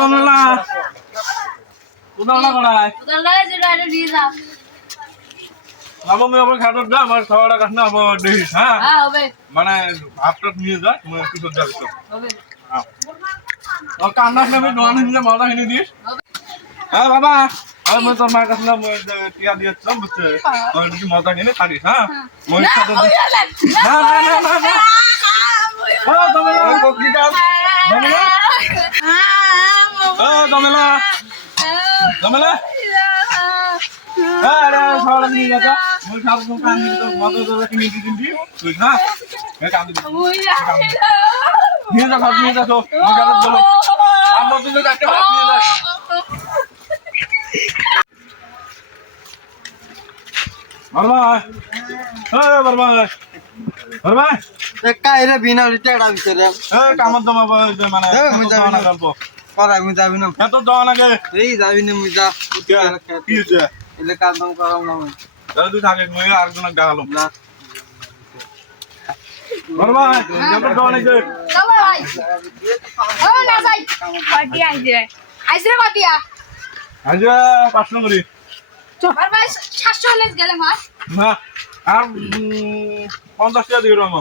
তোমরা উদাহরণ করায় আমি আবার খাবার দাম আর খাওয়াটা কাছ না আবার দেখিস হ্যাঁ মানে ভাতটা নিয়ে যা কিছু যাবি তো কান্নাস না আমি দোকানে নিয়ে মজা কিনে দিস হ্যাঁ বাবা আমি তোর মায়ের কাছে টিয়া দিয়েছিলাম বুঝছে তুই মজা কিনে খারিস হ্যাঁ মহিষ সাথে না না না না না দমেলা দমেলা দমেলা আরে সবাই নিয়ে যা মই সব দোকান নিয়ে তো মজা করে কিনে দিবি তুই হ্যাঁ এই কাম দিবি নিয়ে যা ভাত নিয়ে যা তো নিয়ে বলো আমরা তুই একটা ভাত নিয়ে যা বরবাই বরবাই বরবাই কাইরে বিনা রিটায়ার ভিতরে কামত দমা মানে না গল্প করা আমি যাবি না এত দাও না গে এই যাবি না মুই যা কি হচ্ছে এলে কাজ কাম করাম না তাহলে তুই থাকে মই আরেকজন গালাম না বরবাই যত দাও না গে চলো ভাই ও না যাই পার্টি আইছে পার্টিয়া আজ 500 করি আর ভাই 700 লেস গেলে মাস না আর 50 টাকা দিও রম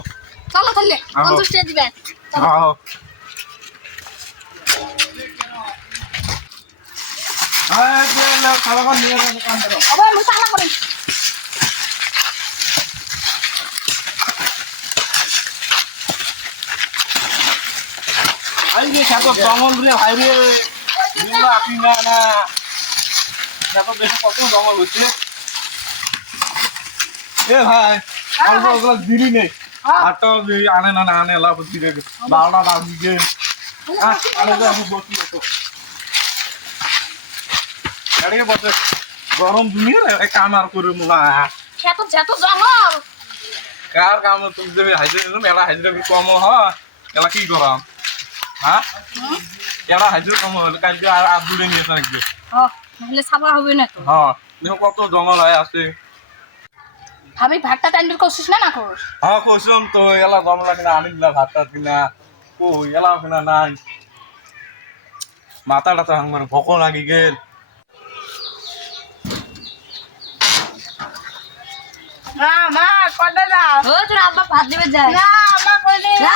চলো তাহলে 50 টাকা দিবেন আও আয় যে না খাওয়া খাওয়া নিয়ে যান কাম করো আবার মুসালা করেন আই যে কত জঙ্গল রে ভাই রে নিলা আপনি না না কত বেশি কত জঙ্গল হচ্ছে এ ভাই অল্প ওগুলো দিলি নেই আর তো আনে না না আনে লাভ দিলে 12টা বাজি গে আরে যা বসি তো গাড়ি বসে গরম দুনিয়া এক কাম আর করে মুলা যত জঙ্গল কার কাম তুমি যে হাইজে মেলা হাইজে কম হয় এলা কি করাম হ্যাঁ এলা হাইজে কম হলে কালকে আর দূরে নিয়ে থাকবে নাহলে সাবা হবে না তো হ্যাঁ দেখো কত জঙ্গল হয় আছে আমি ভাতটা টাইন্ডার করছিস না করস হ্যাঁ কইছুন তো এলা জমলা কিনা আনি দিলা ভাতটা কিনা ও এলা কিনা নাই মাথাটা তো আমার ভোক লাগি গেল না মা কটা না ও তোর আব্বা ভাত দিবে যায় না আব্বা কইলে না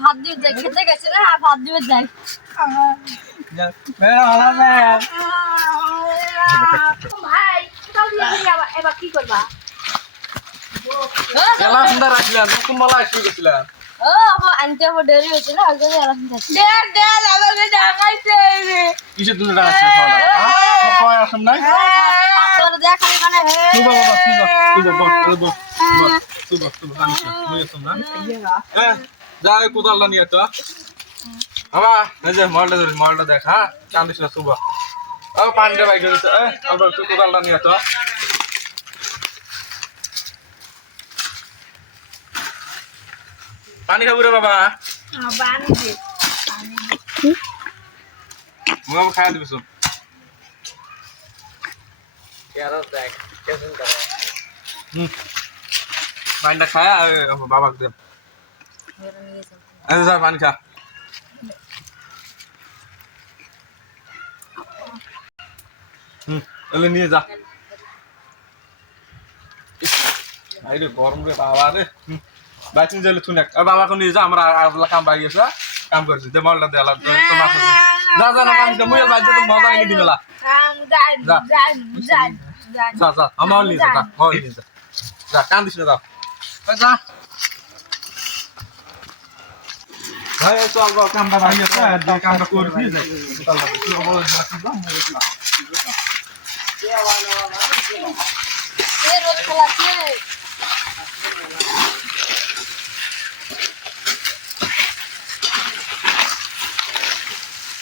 ভাত দিয়ে যায় খেতে গেছে না ভাত দিয়ে যায় ভাই এবার কি করবা এলা সুন্দর রাখলাম নতুন মালা আসি গেছিলাম ও আনতে আমার দেরি হচ্ছে না আগে আমাকে দেখাইছে কিসে তুমি রাখছ খাওয়া হ্যাঁ কয় আসম নাই তোর দেখা মানে তুই বাবা তুই বস মই আসম না যা কোদালটা নিয়ে তো বাবা এই যে মালটা দেখা কান্দিস না সুবা ও পান্ডে ভাই গেছে আবার তুই কোদালটা নিয়ে তো পানি খাবো রে বাবা মুখ খাওয়া দিবি শুন পানিটা খায়া বাবাকে দে যা পানি খা এলে নিয়ে যা আরে গরম রে বাবা রে বাচিন যাইলে তুই আর বাবাকে নিয়ে যা আমরা আজলা কাম বাই গেছে কাম করছি দে মালটা দেলা তোমার যা যা না কাম দে মুই বাজে তো মজা কিনে দিবেলা যা আমার নিয়ে যা যা কাম দিছ না যা ভাই চল বাবা কামটা ভাই আছে যে কামটা করবি যাই তাহলে তুই বল যা কি দাম রোজ খেলাছে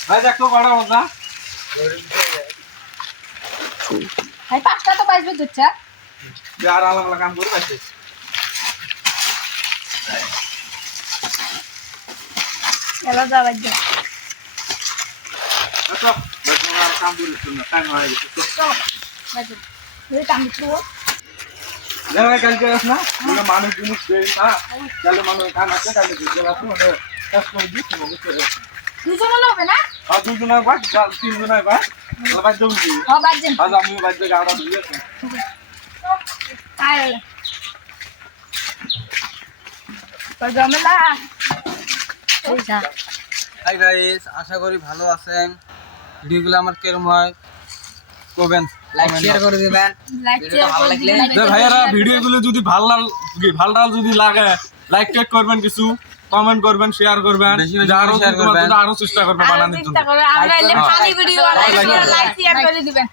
ভাই দেখো বড় মজা ভাই 5টা তো বাজবে দুচ্চা আর আলাদা কাম করে পাইছিস চলো যাওয়া যাক আচ্ছা বেটা কাম করিস না টাইম হয়ে গেছে চলো বাজে তুই কাম করো লেবে কালকে আস না মানে মানুষ জিনিস দেই না তাহলে মানুষ কাম আছে তাহলে দিতে আসো মানে কাজ করে দিই তো বুঝতে দুজন হবে না আর দুজনের বাদ তিনজনের বাদ বাদ জমি ও বাজে আজ আমিও বাদ থেকে আড়া দিয়েছি আয় তো জমেলা ওইটা হাই গাইস, আশা করি ভালো আছেন। ভিডিওগুলো আমার কেরম হয় কমেন্ট লাইক শেয়ার করে দিবেন। লাইক শেয়ার ভালো করে লাগলে দিবেন ভাইয়ারা ভিডিওগুলো যদি ভালো যদি লাগে লাইক টেক করবেন কিছু কমেন্ট করবেন শেয়ার করবেন বেশি বেশি আরো share করবেন। আরো চেষ্টা করবেন আরো বানানোর জন্য চেষ্টা করো আমরা এলে ফানি ভিডিও লাইক শেয়ার করে দিবেন